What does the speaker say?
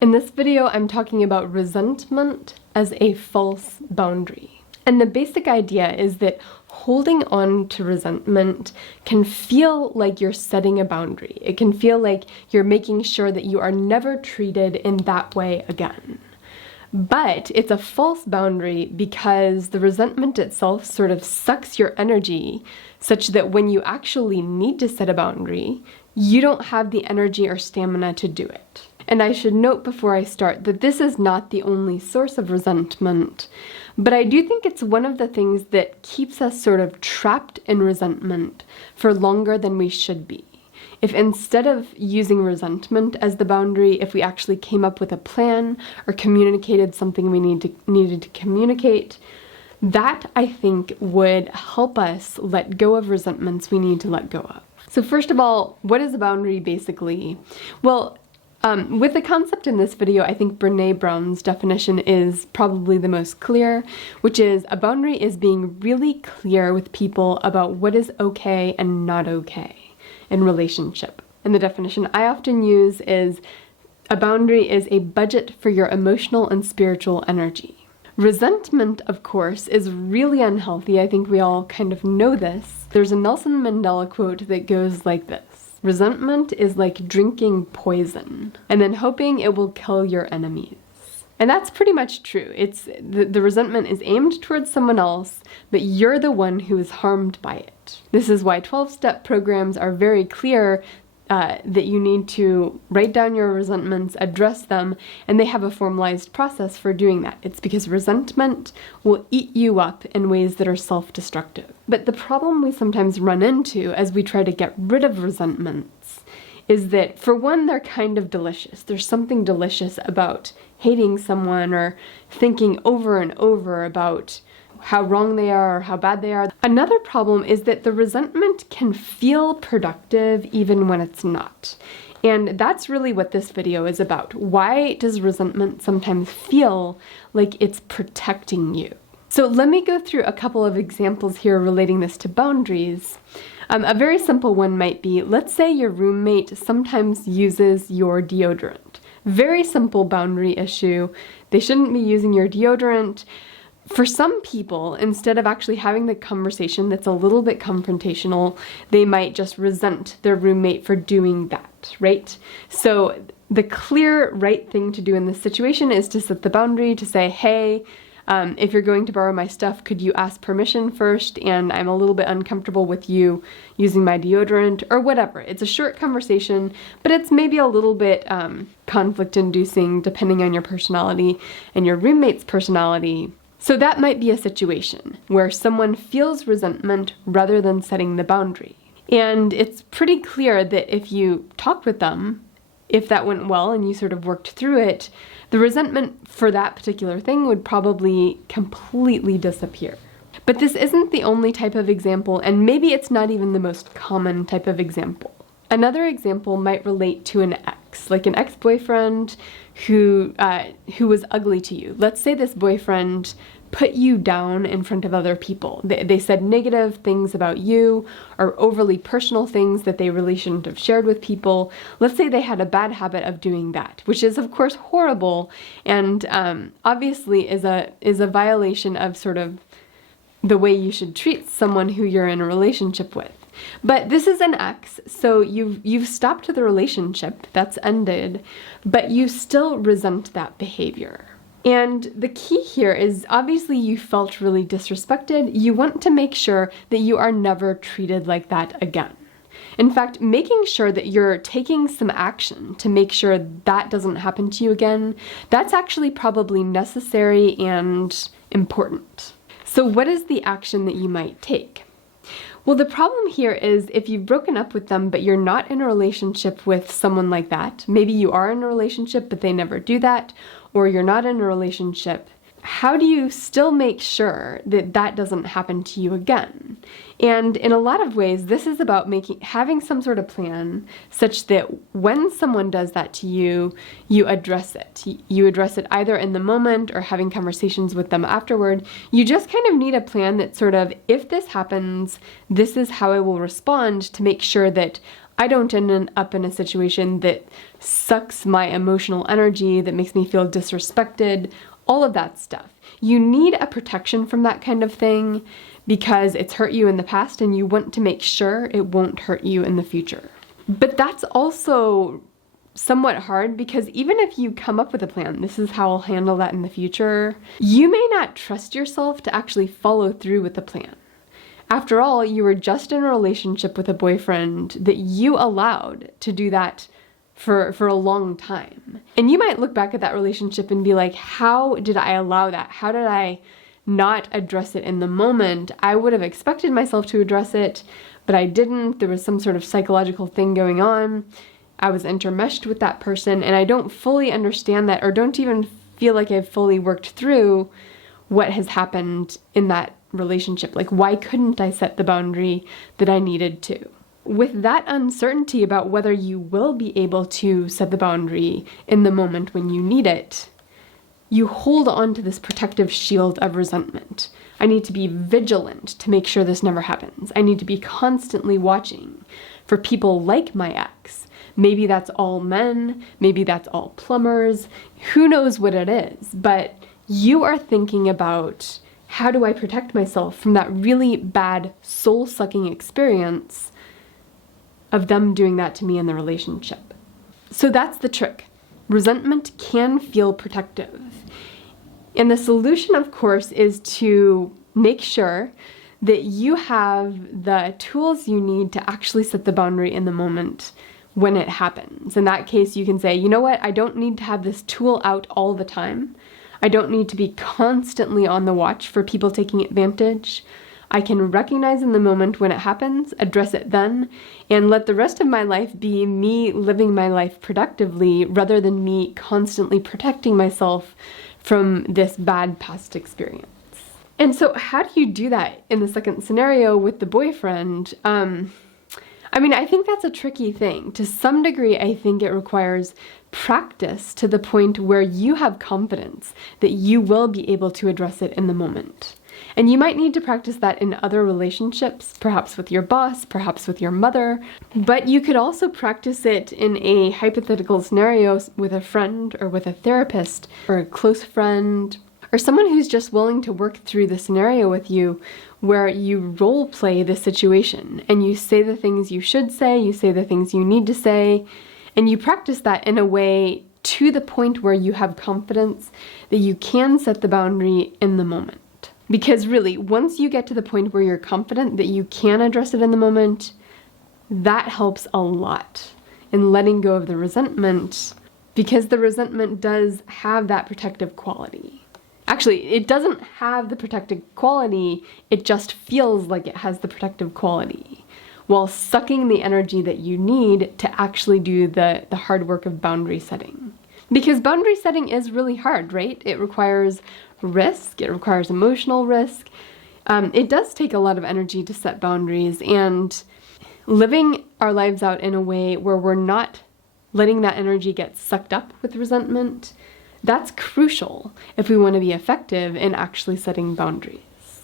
In this video, I'm talking about resentment as a false boundary. And the basic idea is that holding on to resentment can feel like you're setting a boundary. It can feel like you're making sure that you are never treated in that way again. But it's a false boundary because the resentment itself sort of sucks your energy such that when you actually need to set a boundary, you don't have the energy or stamina to do it. And I should note before I start that this is not the only source of resentment, but I do think it's one of the things that keeps us sort of trapped in resentment for longer than we should be. If instead of using resentment as the boundary, if we actually came up with a plan or communicated something we needed to communicate, that I think would help us let go of resentments we need to let go of. So first of all, what is a boundary basically? Well, with the concept in this video, I think Brené Brown's definition is probably the most clear, which is a boundary is being really clear with people about what is okay and not okay in relationship. And the definition I often use is a boundary is a budget for your emotional and spiritual energy. Resentment, of course, is really unhealthy. I think we all kind of know this. There's a Nelson Mandela quote that goes like this. Resentment is like drinking poison and then hoping it will kill your enemies. And that's pretty much true. It's the resentment is aimed towards someone else, but you're the one who is harmed by it. This is why 12-step programs are very clear that you need to write down your resentments, address them, and they have a formalized process for doing that. It's because resentment will eat you up in ways that are self-destructive. But the problem we sometimes run into as we try to get rid of resentments is that, for one, they're kind of delicious. There's something delicious about hating someone or thinking over and over about how wrong they are or how bad they are. Another problem is that the resentment can feel productive even when it's not. And that's really what this video is about. Why does resentment sometimes feel like it's protecting you? So let me go through a couple of examples here relating this to boundaries. A very simple one might be, let's say your roommate sometimes uses your deodorant. Very simple boundary issue. They shouldn't be using your deodorant. For some people, instead of actually having the conversation that's a little bit confrontational, they might just resent their roommate for doing that, right? So the clear right thing to do in this situation is to set the boundary, to say, hey, if you're going to borrow my stuff, could you ask permission first? And I'm a little bit uncomfortable with you using my deodorant or whatever. It's a short conversation, but it's maybe a little bit conflict-inducing depending on your personality and your roommate's personality. So that might be a situation where someone feels resentment rather than setting the boundary. And it's pretty clear that if you talked with them, if that went well and you sort of worked through it, the resentment for that particular thing would probably completely disappear. But this isn't the only type of example, and maybe it's not even the most common type of example. Another example might relate to an ex, like an ex-boyfriend who was ugly to you. Let's say this boyfriend put you down in front of other people. They said negative things about you or overly personal things that they really shouldn't have shared with people. Let's say they had a bad habit of doing that, which is of course horrible and obviously is a violation of sort of the way you should treat someone who you're in a relationship with. But this is an ex, so you've stopped the relationship, that's ended, but you still resent that behavior. And the key here is obviously you felt really disrespected. You want to make sure that you are never treated like that again. In fact, making sure that you're taking some action to make sure that doesn't happen to you again, that's actually probably necessary and important. So what is the action that you might take? Well, the problem here is if you've broken up with them, but you're not in a relationship with someone like that, maybe you are in a relationship, but they never do that, or you're not in a relationship, how do you still make sure that that doesn't happen to you again? And in a lot of ways, this is about having some sort of plan such that when someone does that to you, you address it. You address it either in the moment or having conversations with them afterward. You just kind of need a plan that sort of, if this happens, this is how I will respond to make sure that I don't end up in a situation that sucks my emotional energy, that makes me feel disrespected, all of that stuff. You need a protection from that kind of thing because it's hurt you in the past and you want to make sure it won't hurt you in the future. But that's also somewhat hard because even if you come up with a plan, this is how I'll handle that in the future, you may not trust yourself to actually follow through with the plan. After all, you were just in a relationship with a boyfriend that you allowed to do that for a long time. And you might look back at that relationship and be like, how did I allow that? How did I not address it in the moment? I would have expected myself to address it, but I didn't. There was some sort of psychological thing going on. I was intermeshed with that person, and I don't fully understand that, or don't even feel like I've fully worked through what has happened in that relationship. Like, why couldn't I set the boundary that I needed to? With that uncertainty about whether you will be able to set the boundary in the moment when you need it, you hold on to this protective shield of resentment. I need to be vigilant to make sure this never happens. I need to be constantly watching for people like my ex. Maybe that's all men, maybe that's all plumbers, who knows what it is, but you are thinking about, how do I protect myself from that really bad soul-sucking experience of them doing that to me in the relationship? So that's the trick. Resentment can feel protective. And the solution, of course, is to make sure that you have the tools you need to actually set the boundary in the moment when it happens. In that case, you can say, you know what, I don't need to have this tool out all the time. I don't need to be constantly on the watch for people taking advantage. I can recognize in the moment when it happens, address it then, and let the rest of my life be me living my life productively rather than me constantly protecting myself from this bad past experience. And so how do you do that in the second scenario with the boyfriend? I think that's a tricky thing. To some degree, I think it requires practice to the point where you have confidence that you will be able to address it in the moment. And you might need to practice that in other relationships, perhaps with your boss, perhaps with your mother, but you could also practice it in a hypothetical scenario with a friend or with a therapist or a close friend or someone who's just willing to work through the scenario with you, where you role play the situation and you say the things you should say, you say the things you need to say, and you practice that in a way to the point where you have confidence that you can set the boundary in the moment. Because really, once you get to the point where you're confident that you can address it in the moment, that helps a lot in letting go of the resentment, because the resentment does have that protective quality. Actually, it doesn't have the protective quality, it just feels like it has the protective quality, while sucking the energy that you need to actually do the hard work of boundary setting. Because boundary setting is really hard, right? It requires risk, it requires emotional risk. It does take a lot of energy to set boundaries, and living our lives out in a way where we're not letting that energy get sucked up with resentment, that's crucial if we want to be effective in actually setting boundaries.